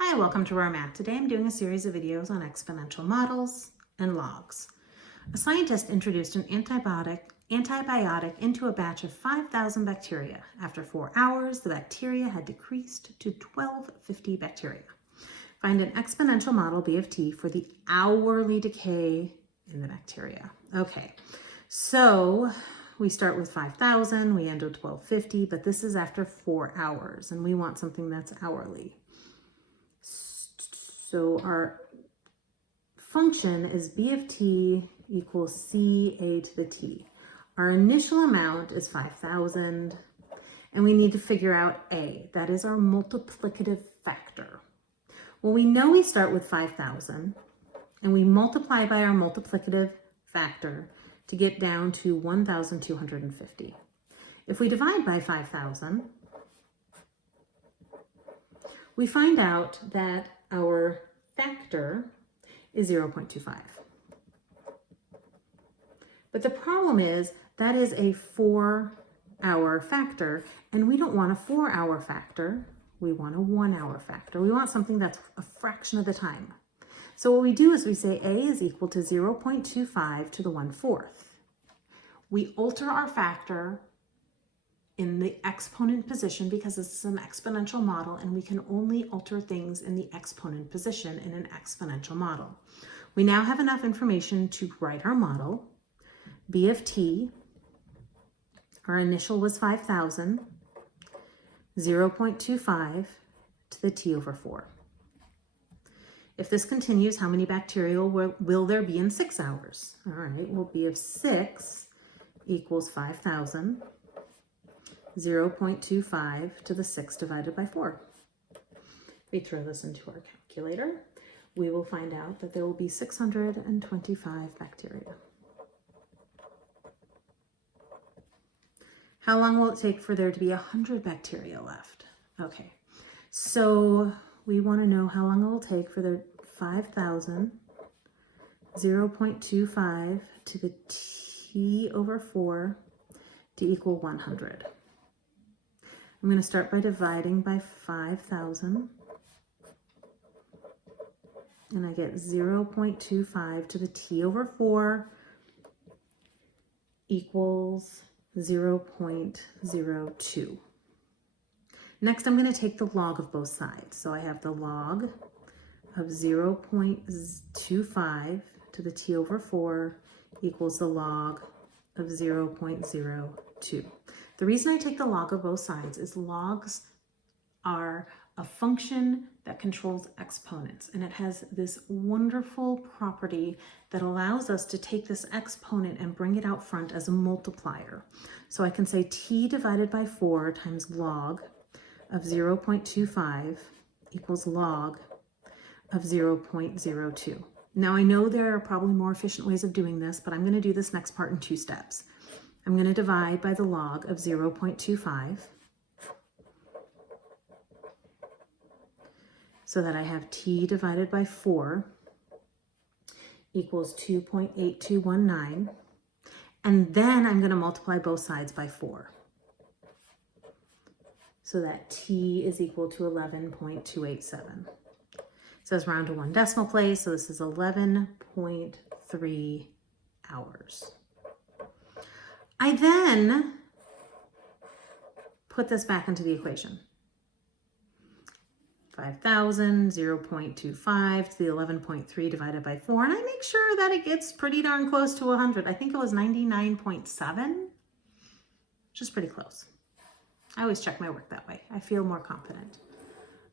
Hi, welcome to our math. Today I'm doing a series of videos on exponential models and logs. A scientist introduced an antibiotic into a batch of 5,000 bacteria. After 4 hours, the bacteria had decreased to 1250 bacteria. Find an exponential model, B of t, for the hourly decay in the bacteria. Okay, so we start with 5,000, we end with 1250, but this is after 4 hours, and we want something that's hourly. So our function is b of t equals ca to the t. Our initial amount is 5,000, and we need to figure out a. That is our multiplicative factor. Well, we know we start with 5,000, and we multiply by our multiplicative factor to get down to 1,250. If we divide by 5,000, we find out that our factor is 0.25. But the problem is that is a 4-hour factor, and we don't want a 4-hour factor. We want a 1-hour factor. We want something that's a fraction of the time. So what we do is we say a is equal to 0.25 to the 1/4. We alter our factor in the exponent position because this is an exponential model, and we can only alter things in the exponent position in an exponential model. We now have enough information to write our model. B of t, our initial was 5,000, 0.25 to the t over 4. If this continues, how many bacterial will there be in 6 hours? All right, well, B of 6 equals 5,000. 0.25 to the 6 divided by 4. If we throw this into our calculator, we will find out that there will be 625 bacteria. How long will it take for there to be 100 bacteria left? Okay, so we want to know how long it will take for the 5,000, 0.25 to the t over 4 to equal 100. I'm going to start by dividing by 5,000, and I get 0.25 to the t over 4 equals 0.02. Next, I'm going to take the log of both sides. So I have the log of 0.25 to the t over 4 equals the log of 0.02. The reason I take the log of both sides is logs are a function that controls exponents, and it has this wonderful property that allows us to take this exponent and bring it out front as a multiplier. So I can say t divided by 4 times log of 0.25 equals log of 0.02. Now I know there are probably more efficient ways of doing this, but I'm going to do this next part in 2 steps. I'm going to divide by the log of 0.25 so that I have t divided by 4 equals 2.8219, and then I'm going to multiply both sides by 4 so that t is equal to 11.287. It says round to 1 decimal place, so this is 11.3 hours. I then put this back into the equation. 5,000, 0.25 to the 11.3 divided by 4, and I make sure that it gets pretty darn close to 100. I think it was 99.7, which is pretty close. I always check my work that way. I feel more confident.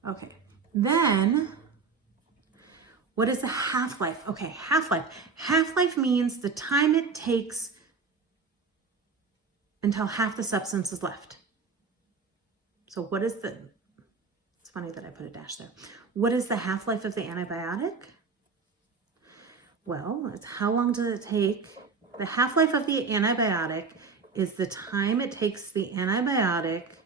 Okay, then what is the half-life? Okay, half-life. Half-life means the time it takes until half the substance is left. So what is the, it's funny that I put a dash there. What is the half-life of the antibiotic? Well, it's how long does it take? The half-life of the antibiotic is the time it takes the antibiotic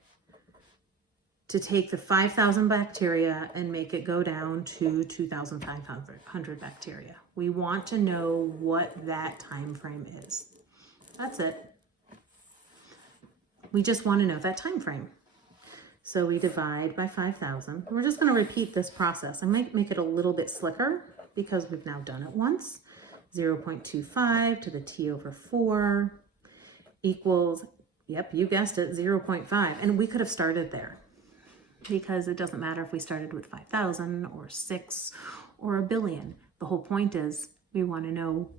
to take the 5,000 bacteria and make it go down to 2,500 bacteria. We want to know what that time frame is. That's it. We just want to know that time frame. So we divide by 5,000. We're just going to repeat this process. I might make it a little bit slicker because we've now done it once. 0.25 to the t over 4 equals, yep, you guessed it, 0.5. And we could have started there because it doesn't matter if we started with 5,000 or 6 or a billion. The whole point is we want to know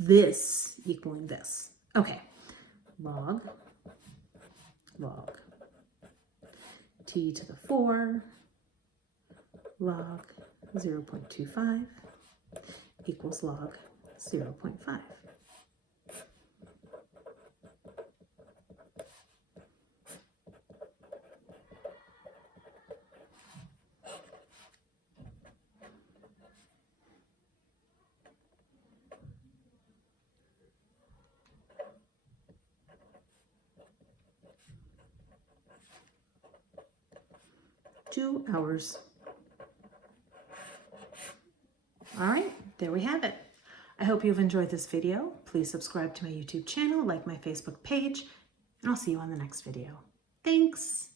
this equaling this. Okay, log t to the 4 log 0.25 equals log 0.5. Two hours. All right, there we have it. I hope you've enjoyed this video. Please subscribe to my YouTube channel, like my Facebook page, and I'll see you on the next video. Thanks.